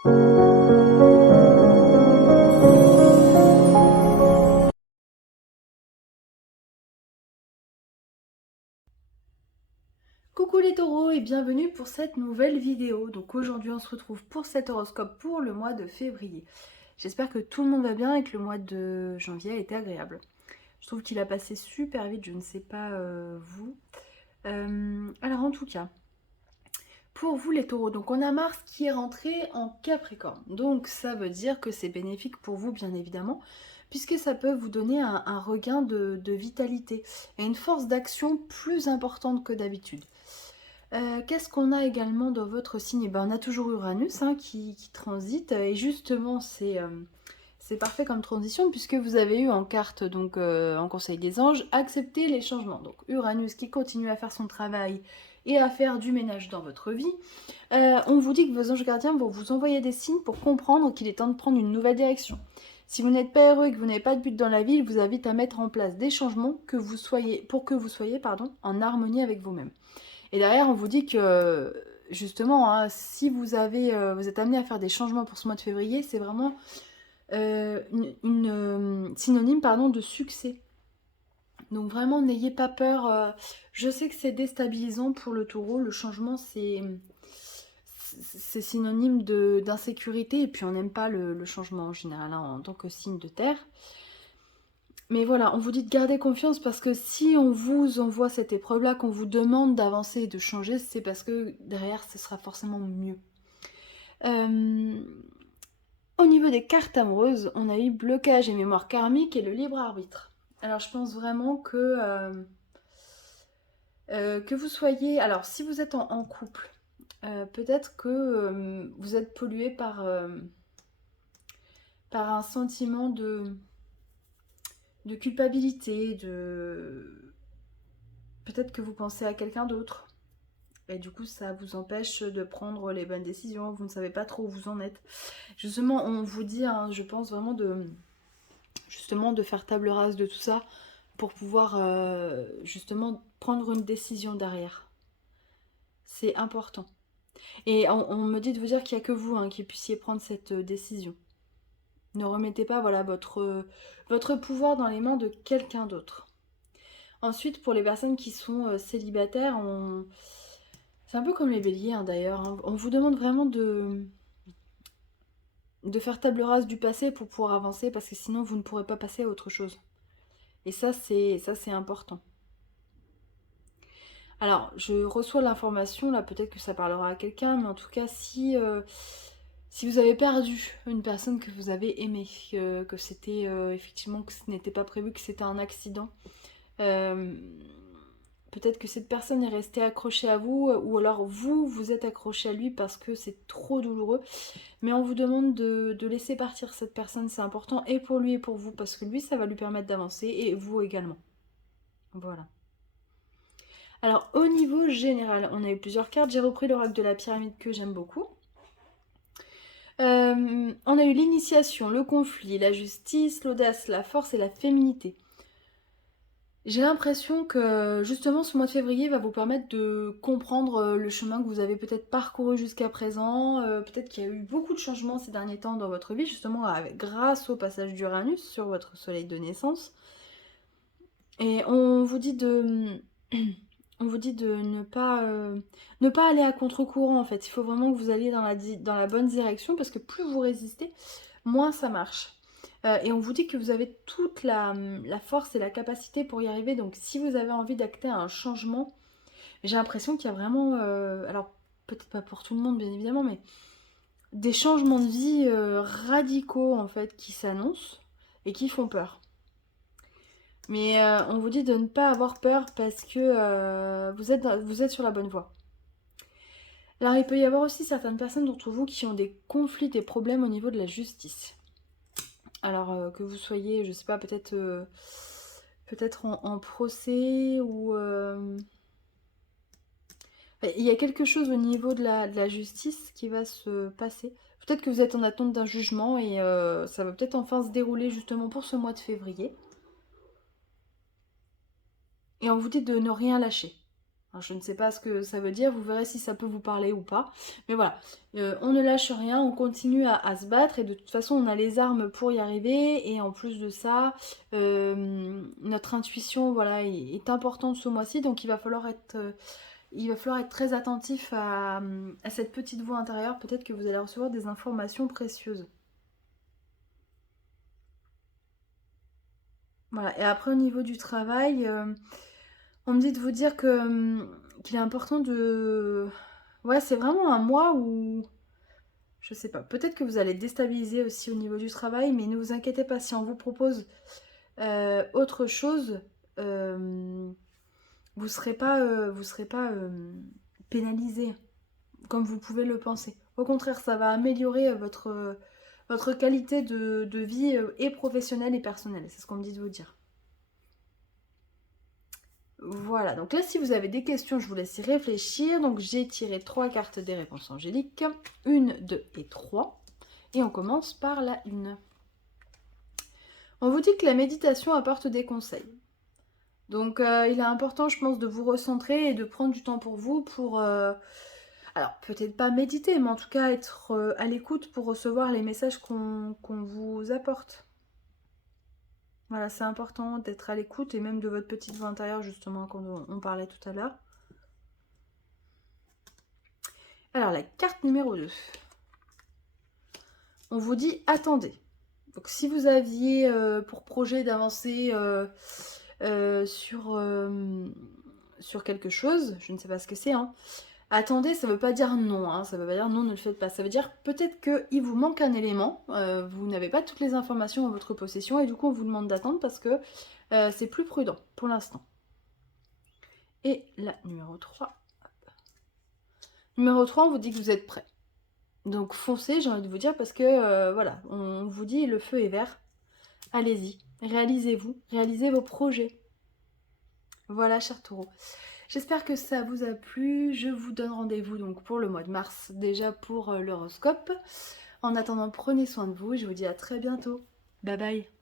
Coucou les taureaux et bienvenue pour cette nouvelle vidéo. Donc aujourd'hui on se retrouve pour cet horoscope pour le mois de février. J'espère que tout le monde va bien et que le mois de janvier a été agréable. Je trouve qu'il a passé super vite, je ne sais pas vous. Alors en tout cas, pour vous les taureaux, donc on a Mars qui est rentré en Capricorne. Donc ça veut dire que c'est bénéfique pour vous bien évidemment, puisque ça peut vous donner un regain de vitalité et une force d'action plus importante que d'habitude. Qu'est-ce qu'on a également dans votre signe? Eh ben, on a toujours Uranus qui transite et justement c'est parfait comme transition puisque vous avez eu en carte donc en conseil des anges accepter les changements. Donc Uranus qui continue à faire son travail et à faire du ménage dans votre vie. On vous dit que vos anges gardiens vont vous envoyer des signes pour comprendre qu'il est temps de prendre une nouvelle direction. Si vous n'êtes pas heureux et que vous n'avez pas de but dans la vie, il vous invite à mettre en place des changements pour que vous soyez en harmonie avec vous-même. Et derrière, on vous dit que justement, hein, si vous êtes amené à faire des changements pour ce mois de février, c'est vraiment synonyme de succès. Donc vraiment, n'ayez pas peur. Je sais que c'est déstabilisant pour le taureau. Le changement, c'est synonyme d'insécurité. Et puis, on n'aime pas le changement en général hein, en tant que signe de terre. Mais voilà, on vous dit de garder confiance parce que si on vous envoie cette épreuve-là, qu'on vous demande d'avancer et de changer, c'est parce que derrière, ce sera forcément mieux. Au niveau des cartes amoureuses, on a eu blocage et mémoire karmique et le libre arbitre. Alors je pense vraiment que vous soyez... Alors si vous êtes en couple, peut-être que vous êtes pollué par un sentiment de culpabilité, peut-être que vous pensez à quelqu'un d'autre. Et du coup, ça vous empêche de prendre les bonnes décisions. Vous ne savez pas trop où vous en êtes. Justement, on vous dit, hein, je pense vraiment de faire table rase de tout ça pour pouvoir justement prendre une décision derrière. C'est important. Et on me dit de vous dire qu'il n'y a que vous hein, qui puissiez prendre cette décision. Ne remettez pas voilà, votre pouvoir dans les mains de quelqu'un d'autre. Ensuite, pour les personnes qui sont célibataires, c'est un peu comme les béliers hein, d'ailleurs. Hein. On vous demande vraiment de faire table rase du passé pour pouvoir avancer parce que sinon vous ne pourrez pas passer à autre chose. Et ça c'est important. Alors, je reçois l'information, là peut-être que ça parlera à quelqu'un, mais en tout cas si vous avez perdu une personne que vous avez aimée, que c'était effectivement que ce n'était pas prévu, que c'était un accident, euh, peut-être que cette personne est restée accrochée à vous, ou alors vous êtes accroché à lui parce que c'est trop douloureux. Mais on vous demande de laisser partir cette personne, c'est important, et pour lui et pour vous, parce que lui, ça va lui permettre d'avancer, et vous également. Voilà. Alors, au niveau général, on a eu plusieurs cartes. J'ai repris l'oracle de la pyramide que j'aime beaucoup. On a eu l'initiation, le conflit, la justice, l'audace, la force et la féminité. J'ai l'impression que justement ce mois de février va vous permettre de comprendre le chemin que vous avez peut-être parcouru jusqu'à présent. Peut-être qu'il y a eu beaucoup de changements ces derniers temps dans votre vie, justement grâce au passage d'Uranus sur votre soleil de naissance. Et on vous dit de, on vous dit de ne pas aller à contre-courant en fait. Il faut vraiment que vous alliez dans la bonne direction parce que plus vous résistez, moins ça marche. Et on vous dit que vous avez toute la force et la capacité pour y arriver. Donc si vous avez envie d'acter un changement, j'ai l'impression qu'il y a vraiment, alors peut-être pas pour tout le monde bien évidemment, mais des changements de vie radicaux en fait qui s'annoncent et qui font peur. Mais on vous dit de ne pas avoir peur parce que vous êtes sur la bonne voie. Alors il peut y avoir aussi certaines personnes d'entre vous qui ont des conflits, des problèmes au niveau de la justice. Alors que vous soyez, je sais pas, peut-être en procès ou... Il y a quelque chose au niveau de la justice qui va se passer. Peut-être que vous êtes en attente d'un jugement et ça va peut-être enfin se dérouler justement pour ce mois de février. Et on vous dit de ne rien lâcher. Alors, je ne sais pas ce que ça veut dire, vous verrez si ça peut vous parler ou pas. Mais voilà, on ne lâche rien, on continue à se battre et de toute façon on a les armes pour y arriver. Et en plus de ça, notre intuition voilà, est importante ce mois-ci, donc il va falloir être très attentif à cette petite voix intérieure. Peut-être que vous allez recevoir des informations précieuses. Voilà, et après au niveau du travail, on me dit de vous dire qu'il est important de... Ouais, c'est vraiment un mois où... Je sais pas, peut-être que vous allez déstabiliser aussi au niveau du travail, mais ne vous inquiétez pas, si on vous propose autre chose, euh, vous serez pas pénalisé comme vous pouvez le penser. Au contraire, ça va améliorer votre qualité de vie et professionnelle et personnelle. C'est ce qu'on me dit de vous dire. Voilà, donc là, si vous avez des questions, je vous laisse y réfléchir. Donc, j'ai tiré 3 cartes des réponses angéliques. 1, 2 et 3. Et on commence par la 1. On vous dit que la méditation apporte des conseils. Donc, il est important, je pense, de vous recentrer et de prendre du temps pour vous pour... alors, peut-être pas méditer, mais en tout cas être à l'écoute pour recevoir les messages qu'on vous apporte. Voilà, c'est important d'être à l'écoute et même de votre petite voix intérieure, justement, quand on parlait tout à l'heure. Alors, la carte numéro 2. On vous dit attendez. Donc, si vous aviez pour projet d'avancer sur quelque chose, je ne sais pas ce que c'est, hein. Attendez, ça veut pas dire non, hein, ça veut pas dire non, ne le faites pas. Ça veut dire peut-être qu'il vous manque un élément, vous n'avez pas toutes les informations en votre possession et du coup on vous demande d'attendre parce que c'est plus prudent pour l'instant. Et la numéro 3. Numéro 3, on vous dit que vous êtes prêt. Donc foncez, j'ai envie de vous dire, parce que voilà, on vous dit le feu est vert. Allez-y, réalisez-vous, réalisez vos projets. Voilà, cher taureau. J'espère que ça vous a plu. Je vous donne rendez-vous donc pour le mois de mars, déjà pour l'horoscope. En attendant, prenez soin de vous. Je vous dis à très bientôt. Bye bye.